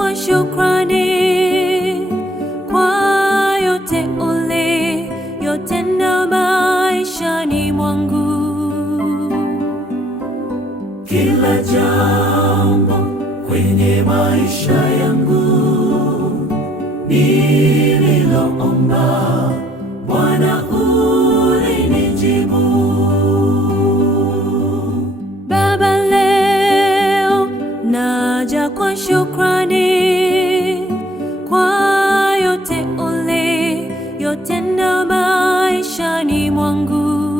kwa shukrani kwa yote uliyotenda maishani mwangu. Kila jambo kwenye maisha yangu nililoomba, Bwana ulinijibu. Baba, leo naja kwa shukrani kwa yote uliyotenda maishani mwangu.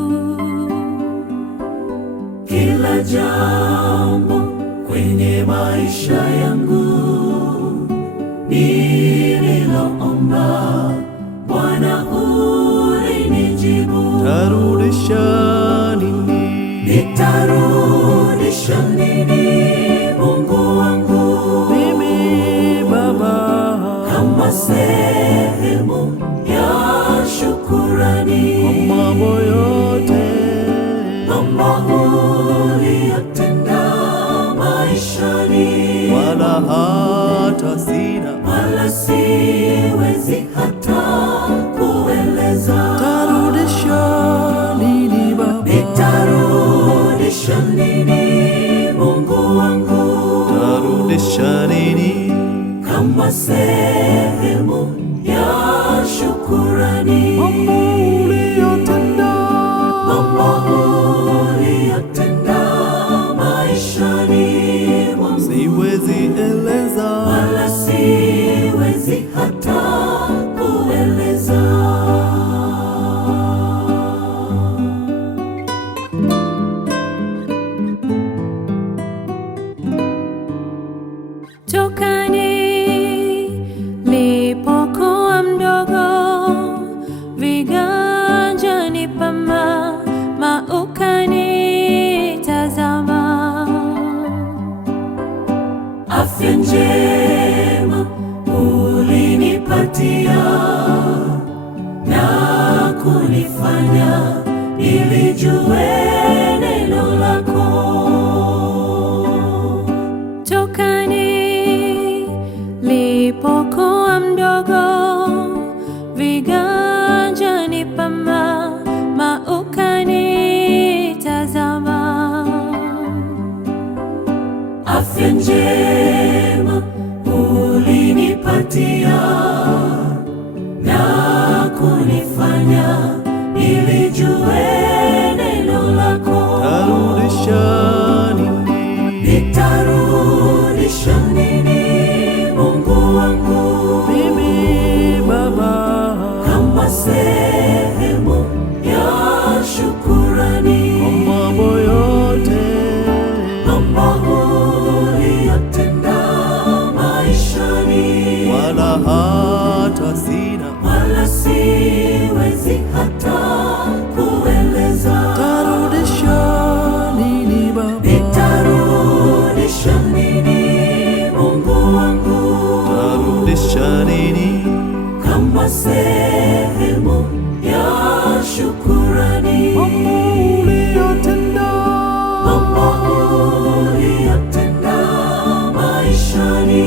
Kila jambo kwenye maisha yangu nililoomba, Bwana ulinijibu. Tarudisha nini? Nitarudisha nini, Mungu wangu? Mimi Baba, kama sehemu ya shukurani kwa mambo yote, mambo uliyotenda maishani, wala hata sina, wala siwezi hata kueleza. tarudisha nini Baba? Nitarudisha nini, Mungu wangu? Tarudisha nini? Kama sehemu ya shukurani, Mambo uliyotenda, mambo uliyotenda maishani mwangu, siwezi eleza, wala siwezi hata kueleza. Toka nilipokuwa mdogo, viganjani pa mama ukanitazama. Afya njema ulinipatia na kunifanya nilijue neno lako. Toka nilipokuwa mdogo, viganjani pa mama ukanitazama. Afya njema ulinipatia na kunifanya nilijue neno lako. tarudisha nini? Nitarudisha nini, Mungu wangu? Mimi Baba, Kama sehemu ya shukurani, kwa mambo yote, mambo uliyotenda maishani, wala hata sina, wala siwezi hata kueleza. tarudisha nini Baba? Nitarudisha nini, Mungu wangu? Tarudisha nini? Kama sehemu ya shukurani, Mambo uliyotenda, mambo uliyotenda maishani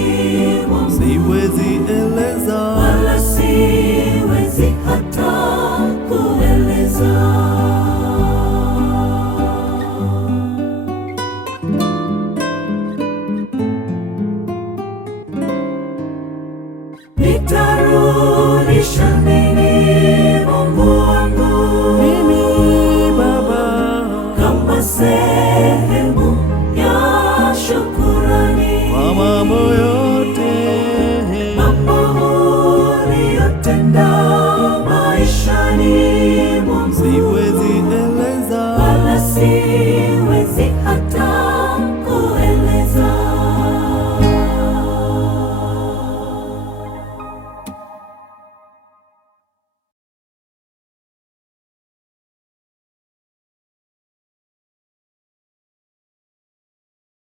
mwangu, siwezi eleza, wala siwezi hata kueleza. Nitarudisha nini,